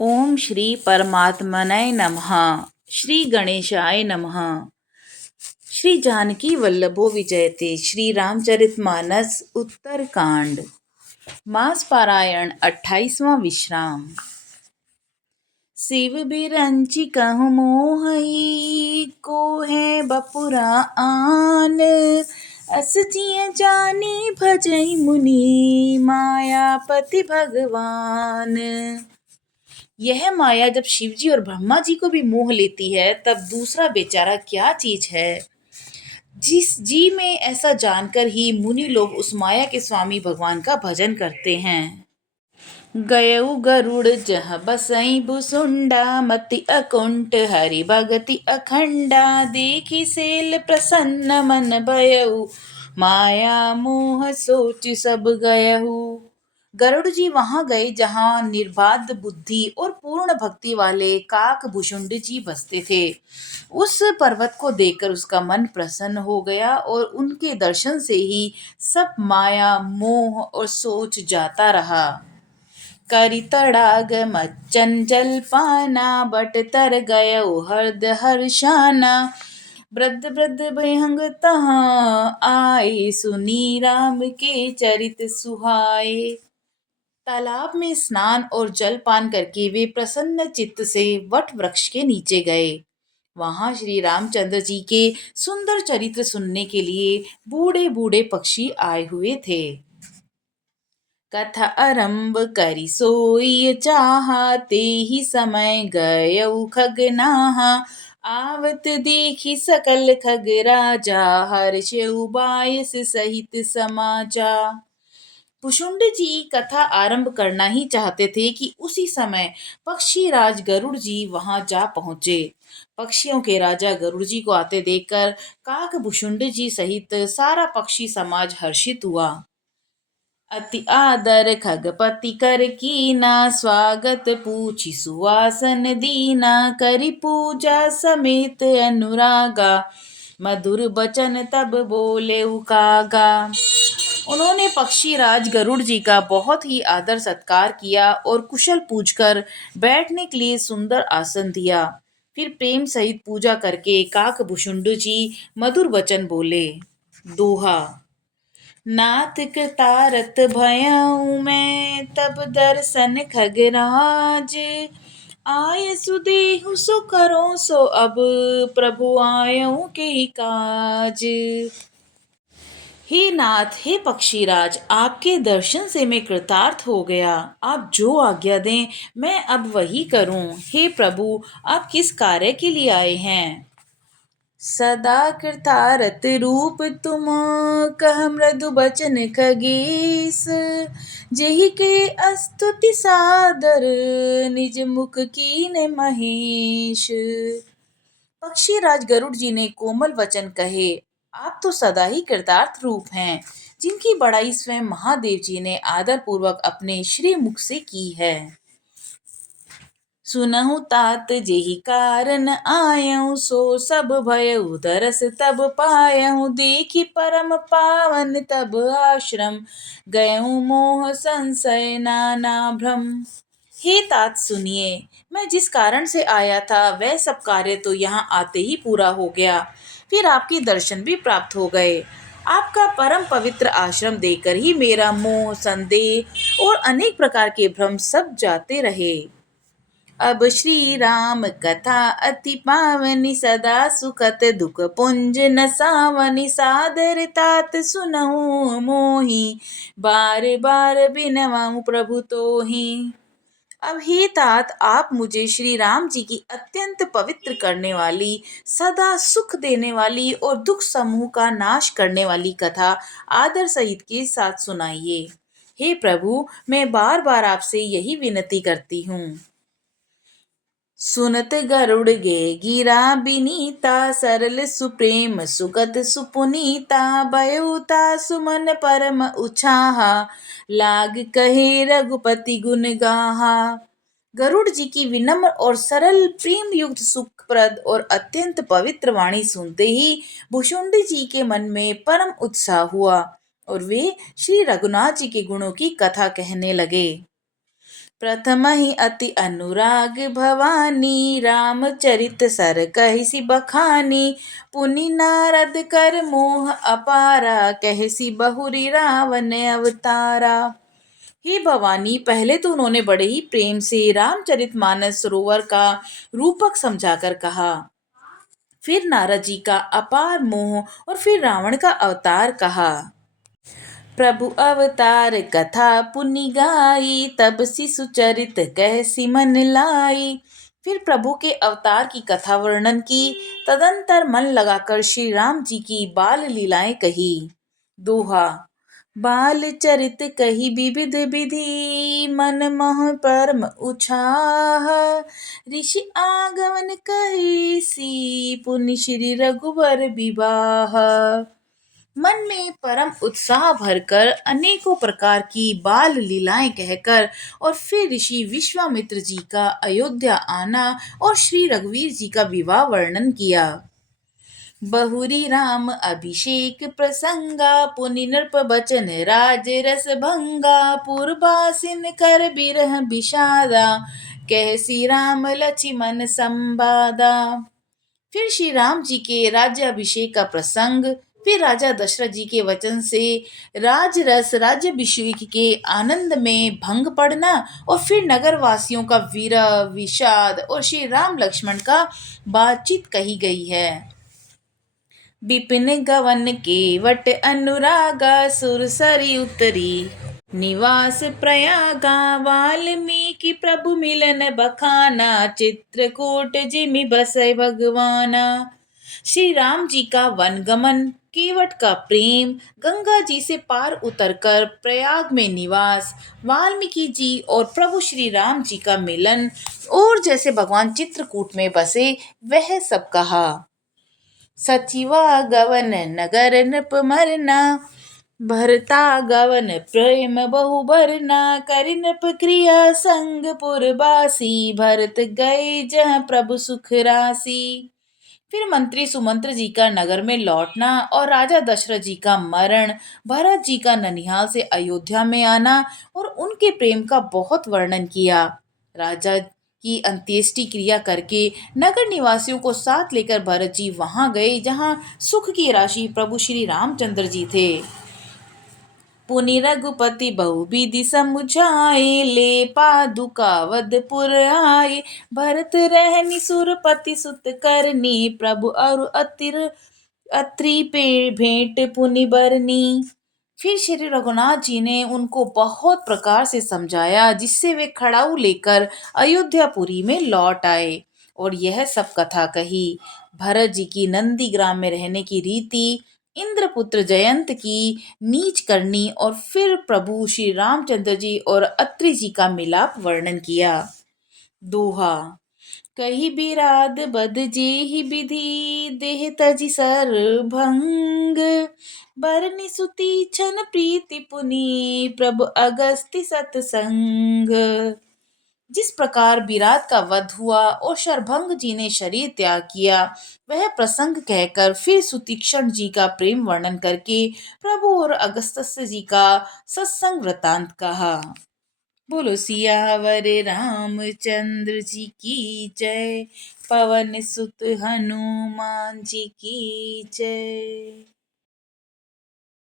ओम श्री परमात्मने नमः। श्री गणेशाय नमः। श्री जानकी वल्लभो विजयते। श्री रामचरितमानस उत्तरकांड। मास पारायण 28वां विश्राम। शिव बिरंचि कहु मोहि को है बपुरा आन। अस जिय जानी भजई मुनि मायापति भगवान। यह माया जब शिवजी और ब्रह्मा जी को भी मोह लेती है तब दूसरा बेचारा क्या चीज है। जिस जी में ऐसा जानकर ही मुनि लोग उस माया के स्वामी भगवान का भजन करते हैं। गयउ गरुड़ जह बसई भुसुंडा मति अकुंठ हरि भगति अखंडा। देखी सेल प्रसन्न मन भयउ माया मोह सोच सब गयहु। गरुड़ जी वहां गए जहां निर्बाध बुद्धि और पूर्ण भक्ति वाले काक भुषुंड जी बसते थे। उस पर्वत को देखकर उसका मन प्रसन्न हो गया और उनके दर्शन से ही सब माया मोह और सोच जाता रहा। करि तड़ाग मच्चन पाना बट तर गयो हृद हर्षाना। वृद्ध वृद्ध भयंग तहाँ आए सुनी राम के चरित सुहाए। तालाब में स्नान और जलपान करके वे प्रसन्न चित्त से वट वृक्ष के नीचे गए। वहां श्री रामचंद्र जी के सुंदर चरित्र सुनने के लिए बूढ़े बूढ़े पक्षी आए हुए थे। कथा आरंभ करी सोई चाहा ते ही समय गयउ खगनाहा। आवत देखी सकल खग राजा हर्षउ बायस सहित समाजा। पुशुंड जी कथा आरंभ करना ही चाहते थे कि उसी समय पक्षी राज गरुड़ जी वहां जा पहुंचे। पक्षियों के राजा गरुड़ जी को आते देखकर काक भुषुंड जी सहित सारा पक्षी समाज हर्षित हुआ। अति आदर खगपति कर कीना स्वागत पूछी सुवासन दीना। करी पूजा समेत अनुरागा मधुर बचन तब बोले उकागा। उन्होंने पक्षी राज गरुड़ जी का बहुत ही आदर सत्कार किया और कुशल पूछकर बैठने के लिए सुंदर आसन दिया। फिर प्रेम सहित पूजा करके काक भुषुंड जी मधुर वचन बोले। दोहा। नाथ कृतारत भयउ मैं तब दर्शन खगराज। आय सुदेहु सो करो सो अब प्रभु आयऊ के काज। हे नाथ, हे पक्षीराज, आपके दर्शन से मैं कृतार्थ हो गया। आप जो आज्ञा दें मैं अब वही करूं। हे प्रभु, आप किस कार्य के लिए आए हैं। सदा कृतारत रूप तुम कह मृदु बचन खगेश। जेहि के अस्तुति सादर निज मुख कीन महेश। पक्षीराज गरुड़ जी ने कोमल वचन कहे। आप तो सदा ही कृतार्थ रूप हैं, जिनकी बड़ाई स्वयं महादेव जी ने आदर पूर्वक अपने श्री मुख से की है। सुनहु तात जेहि कारण आयऊ सो सब भयउ दरस तब पायऊ। देखि परम पावन तब आश्रम गयऊ मोह संशय नाना भ्रम। हे तात सुनिए, मैं जिस कारण से आया था वह सब कार्य तो यहाँ आते ही पूरा हो गया। फिर आपके दर्शन भी प्राप्त हो गए। आपका परम पवित्र आश्रम देकर ही मेरा मोह संदेह और अनेक प्रकार के भ्रम सब जाते रहे। अब श्री राम कथा अति पावनी सदा सुखत दुख पुंज नसावनी। सादर तात सुनहु मोहि बार बार बिनवाऊं प्रभु तोहि। अब हे तात, आप मुझे श्री राम जी की अत्यंत पवित्र करने वाली, सदा सुख देने वाली और दुख समूह का नाश करने वाली कथा आदर सहित के साथ सुनाइए। हे प्रभु, मैं बार बार आपसे यही विनती करती हूँ। सुनत गरुड़ गे गिरा बिनीता सरल सुप्रेम सुगत सुपुनीता। बयुता सुमन परम उछाहा लाग कहे रघुपति गुण गाहा। गरुड़ जी की विनम्र और सरल प्रेम युक्त सुखप्रद और अत्यंत पवित्र वाणी सुनते ही भुषुंड जी के मन में परम उत्साह हुआ और वे श्री रघुनाथ जी के गुणों की कथा कहने लगे। प्रथम ही अति अनुराग भवानी, रामचरित सर कहिसी बखानी। पुनि नारद कर मोह अपारा, कहसी बहुरी रावण अवतारा। हे भवानी, पहले तो उन्होंने बड़े ही प्रेम से रामचरितमानस सरोवर का रूपक समझाकर कहा। फिर नारद जी का अपार मोह और फिर रावण का अवतार कहा। प्रभु अवतार कथा पुनि गाई, तब शिशु चरित कह सिमन लाई। फिर प्रभु के अवतार की कथा वर्णन की। तदंतर मन लगाकर श्री राम जी की बाल लीलाएं कही। दोहा। बाल चरित कही विविध विधि, मन मोह परम उछाह। ऋषि आगमन कही सी, पुनि श्री रघुबर विवाह। मन में परम उत्साह भरकर अनेकों प्रकार की बाल लीलाएं कहकर और फिर ऋषि विश्वामित्र जी का अयोध्या आना और श्री रघुवीर जी का विवाह वर्णन किया। बहुरी राम अभिषेक प्रसंगा, पुनि नृप बचन राज रस भंगा। पूर्वासिन कर बिरह विषादा, कह श्री राम लक्ष्मण संवादा। फिर श्री राम जी के राज्याभिषेक का प्रसंग, फिर राजा दशरथ जी के वचन से राजरस राज्याभिषेक के आनंद में भंग पड़ना और फिर नगर वासियों का विरह विषाद और श्री राम लक्ष्मण का बातचीत कही गई है। विपिन गवन केवट अनुरागा, सुरसरी उत्तरी निवास प्रयागा। वाल्मीकि प्रभु मिलन बखाना, चित्रकूट जिमि बसै भगवाना। श्री राम जी का वनगमन, केवट का प्रेम, गंगा जी से पार उतरकर प्रयाग में निवास, वाल्मीकि जी और प्रभु श्री राम जी का मिलन और जैसे भगवान चित्रकूट में बसे वह सब कहा। सचिवा गवन नगर नृप मरना, भरता गवन प्रेम बहु भरना। करि नृप क्रिया संग पुरबासी, भरत गए जहाँ प्रभु सुख रासी। फिर मंत्री सुमंत्र जी का नगर में लौटना और राजा दशरथ जी का मरण, भरत जी का ननिहाल से अयोध्या में आना और उनके प्रेम का बहुत वर्णन किया। राजा की अंत्येष्टि क्रिया करके नगर निवासियों को साथ लेकर भरत जी वहां गए जहां सुख की राशि प्रभु श्री रामचंद्र जी थे। पुनि रघुपति बहुविधि समुझाए, ले पादुका वदपुर आए। भरत रहनि सुरपति सुत करनी, प्रभु अरु अत्रि पे भेंट पुनि बरनी। फिर श्री रघुनाथ जी ने उनको बहुत प्रकार से समझाया जिससे वे खड़ाऊ लेकर अयोध्यापुरी में लौट आए और यह सब कथा कही। भरत जी की नंदी ग्राम में रहने की रीति, इंद्रपुत्र जयंत की नीच करनी और फिर प्रभु श्री रामचंद्र जी और अत्रि जी का मिलाप वर्णन किया। दोहा। कही बिराद बद जेहि विधि, देह तजि सर भंग। बरनि सुती छन प्रीति पुनि, प्रभु अगस्ति सतसंग। जिस प्रकार विराट का वध हुआ और शरभंग जी ने शरीर त्याग किया वह प्रसंग कहकर फिर सुतीक्षण जी का प्रेम वर्णन करके प्रभु और अगस्त्य जी का सत्संग वृतांत कहा। बोलो सियावर रामचंद्र जी की जय, पवन सुत हनुमान जी की जय।